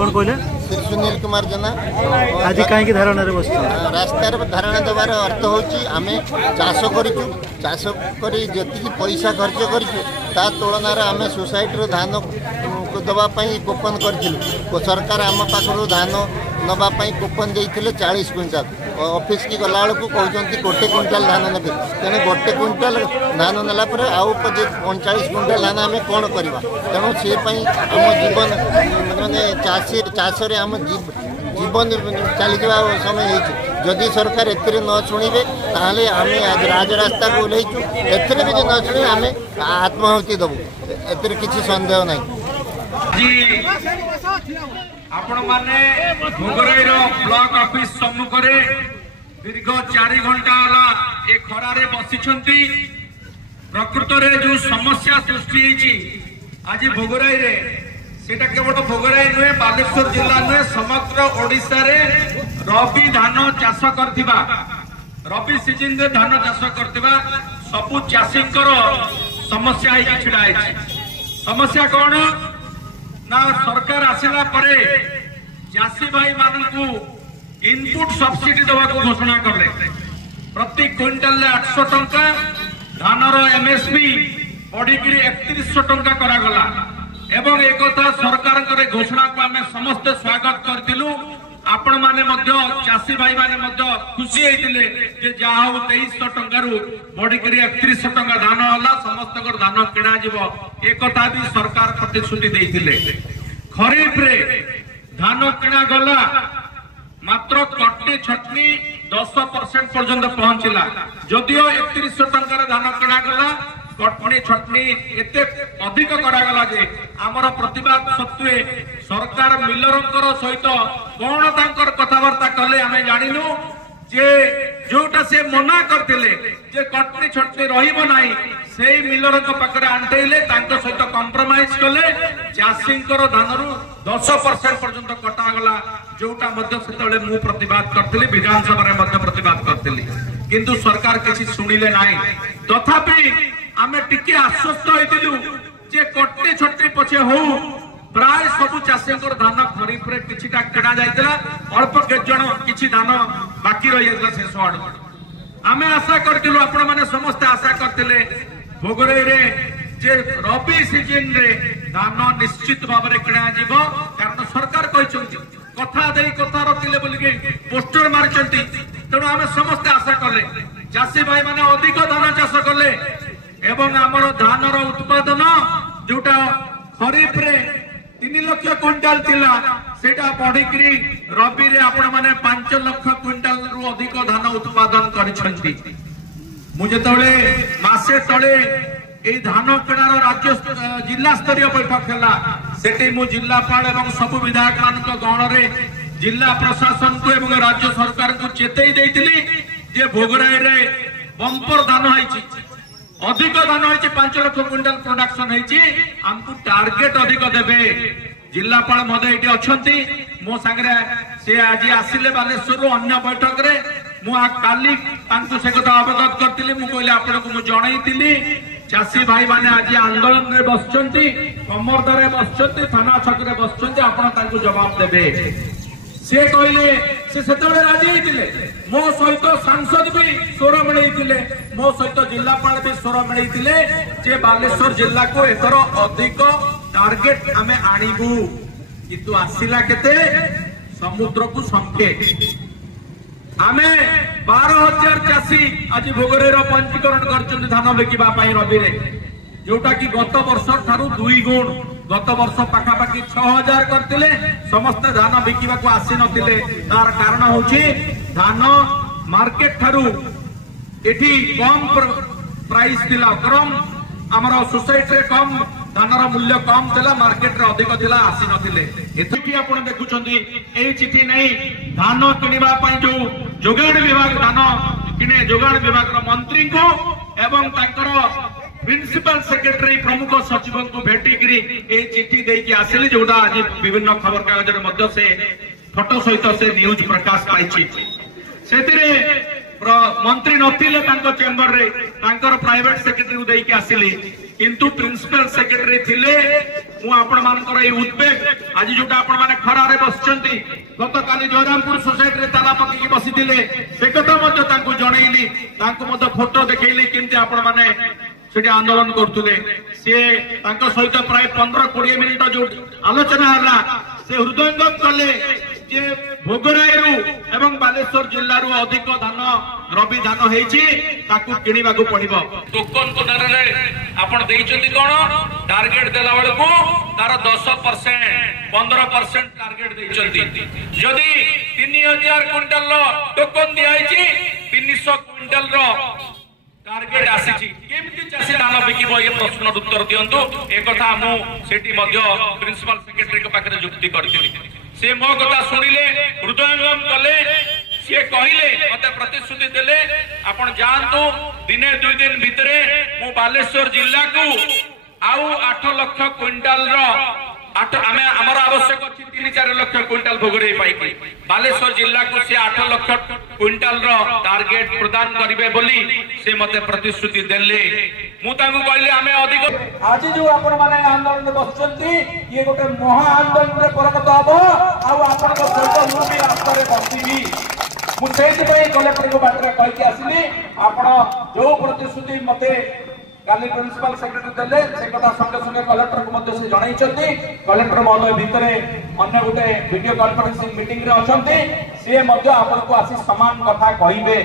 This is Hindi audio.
कौन कहले श्री सुनील कुमार जेना आज कहीं धारणा बस रास्तार धारणा देवार अर्थ होची आमे चाष करूँ चाष करी जी पैसा खर्च करूँ ता तुलन आम सोसाइटी धान दवाई कूपन करूँ सरकार आम पाखर धान नापी कूपन देते 40 क्विंटाल ऑफिस की गला बेलू कहते 1 क्विंटाल धान ने तेणु 1 क्विंटाल धान नेला आउ 39 क्विंटाल धान आम कौन करवा तेणु से आम जीवन मानने चाषे आम जीवन चली जा समय जदि सरकार एथिरे न शुणे ताहले आम राजरास्ता को ओह्लैचु एथिरे भी न शुणे आम आत्माहुति देवु एथिरे किसी संदेह नहीं। आपण माने भोगराई ब्लॉक ऑफिस सम्मुख दीर्घ 4 घंटा होला ए खरारे बसिछंती प्रकृत रे जो समस्या सृष्टि होती आज भोगराई रे सेटा केवल भोगराई नुहे बालेश्वर जिला नुहे समग्र ओडिशा रे रबी धान चाष करथिबा रबी सीजन रे धान चाष करथिबा सबु चाषीकर समस्या ही छिड़ा है। समस्या कौन ना सरकार आसिला परे चाषी भाई मानू इनपुट सब्सिडी देवा घोषणा करले प्रति क्विंटाल 800 टंका धानर एमएसपी बढ़िकी 3100 टंका करागला एवं एक सरकार घोषणा को आम समस्ते स्वागत करूँ आपण माने चाषी भाई माने खुशी होते जे जहा 2300 टंका बढ़िकी 3100 टंका धान है समस्त धान किणा एक भी सरकार प्रतिश्रुति देते खरीफ रे धान किणा गला मात्र कटनी छटनी 10% पर्यंत पहुंचला जदियो 3100 टंकार धान किणा गला कटनी छटनी एते अधिक करागला जे आमर प्रतिवाद सत्वे सरकार मिलरंकर सहित कौन तांकर कथबार्ता कले आमे जानिनु जे जोटा से मना करथिले जे कटनी छटनी रहिबो नाही सेही मिलरंक पाखरे आंटेइले तांको सहित कॉम्प्रोमाइज कले चाषींकर धानरु 10% पर्यंत कटागला जोटा मध्य सेतले मु प्रतिवाद करथिली विधानसभा रे मध्य प्रतिवाद करथिली किंतु सरकार किछि सुनिले नाही तथापि आमे टिके आश्वस्त होइतिलु जे कटनी छटनी पछे हो प्राय सब चाषी धान खरीफ रे किछिटा किणा जाइतला अल्प केजन किछि धान बाकी रहि गेला शेष आड़ आमे आशा करतिलु आपण माने समस्त आशा करतिले भोगराई रे जे रबी सीजन रे धान निश्चित भाव में किणा जीवो कारण सरकार कहचंती कथा देई कथा रखिले बोली के पोस्टर मारचंती तेणु आमे समस्त आशा कले चाषी भाई माने अधिक धान चाष कले एवं आमर धानर उत्पादन जोटा खरीफ रे 3 लाख क्विंटाल थिला सेटा बढ़िकी रबी रे आपण माने 5 लाख क्विंटाल रु अधिक धान उत्पादन करिसंती मु जेतबेले मासे तळे ए धान किणार राज्य जिला स्तरीय बैठक हैला सेठी मु जिलापाल एवं सब विधायक मानक गण रे जिला प्रशासन को एवं राज्य सरकार को चेतई देइतिली जे भोगराई रे बंपर धान होईची अधिक धान होईची 5 लाख क्विंटाल प्रोडक्शन होईची हमकु टार्गेट अधिक देबे जिलापाल महोदय एटी अछंती मो संगरे से आज आसिले बालेश्वर अन्य बैठक रे मु काली तांकु से कथा अवगत करतिली मु कहले आपनको मु जणाइतिली चाषी भाई माने आज आंदोलन रे बसचंती कमरदारे बसचंती थाना छक रे बसचंती आपण तांकु जवाब देबे से कहले से सेतबे राजी होइतिले मो सहित सांसद भी स्वर मिलैतिले मो सहित जिलापाल भी स्वर मिलैतिले जे बालेश्वर जिल्ला को एथर अधिक टार्गेट आमे आनिबु किंतु आसिला केते समुद्र को संखे आमे 12,000 चाषी आज भोगराई पंजीकरण कर धान बिकवा रबी रे जोटा कि गत वर्ष ठारू 2 गुण गत वर्ष पाखापाखि 6,000 करते समस्त धान बिकवा को आसी नथिले तार कारण होची धान मार्केट ठारू एठी कम प्राइस थिला कम हमर सोसाइटी रे कम धानर मूल्य कम थिला मार्केट रे अधिक थिला आसी नथिले एथि आपण देखुछंती एई चिठी नै धान किनिबा पई जो जोगाण विभाग धान किने जोगाण विभाग रो मंत्री को एवं तांकर प्रिंसिपल सेक्रेटरी प्रमुख सचिव को भेटिकी ए चिठी देकी आसिले जोटा आज विभिन्न खबर कागज रे मध्य से फोटो सहित से न्यूज प्रकाश पाइछि सेतिरे मंत्री नथिले तांको चेंबर रे तांकर प्राइवेट सेक्रेटरी को देकी आसिले किंतु प्रिंसिपल सेक्रेटरी थिले मु आपण मानकर ए उद्वेग आज जोटा आपण माने खरारे बसचंती गत काली जयरामपुर सोसाइटी रे ताला पकी बसिथिले से कथा मध्य तांको जणैली तांको मध्य फोटो देखैली किंतु आपण माने सेठी आंदोलन करथुले से तांको सहित प्राय 15-20 मिनिट जो आलोचना हला से हृदयंगम कले जे भोगरायरु एवं बालेश्वर जिल्लारु अधिक धान रबी धान हेछि ताकू किनिबा को पड़िबो टोकन कोनर रे आपण देइचंती कोन टार्गेट देला बेले को तार 10% 15% टार्गेट देइचंती जदी 3000 क्विंटल रो टोकन दियाइछि 300 क्विंटल रो टार्गेट आसीछि केमिति चासी धान बिकिबो ए प्रश्न उत्तर दियंतु ए कथा मु सेठी मध्य प्रिंसिपल सेक्रेटरी के पाखरे जुक्ति करथिली से मो कथा सुनिले हृदयंगम कले से कहले मते प्रतिश्रुति देले आपण जानतु दिने 2 दिन भितरे मु बालेश्वर जिल्ला को आउ 8 लाख क्विंटल रो आमे हमर आवश्यक अछि 3-4 लाख क्विंटल भोगरे पाइकी बालेश्वर जिल्ला को से 8 लाख क्विंटल रो टार्गेट प्रदान करिवे बोली से मते प्रतिश्रुति देले मु तांगु कहले आमे अधिक आज जो आपण माने आंदोलन में बसचंती ये गोटे महा आंदोलन रे परिणत हबो आ आपण को सहित मु भी रास्ता रे बसिबी मु सेति पई कलेक्टर को बाटरे कहि के आसिली आपण जो प्रतिश्रुति मते काली प्रिंसिपल सेक्रेटरी देले से कथा संगे संगे कलेक्टर को मते से जणाइचंती कलेक्टर महोदय भितरे अन्य गोटे वीडियो कॉन्फ्रेंसिंग मीटिंग रे अछंती से मते आपण को आसी समान कथा कहिबे।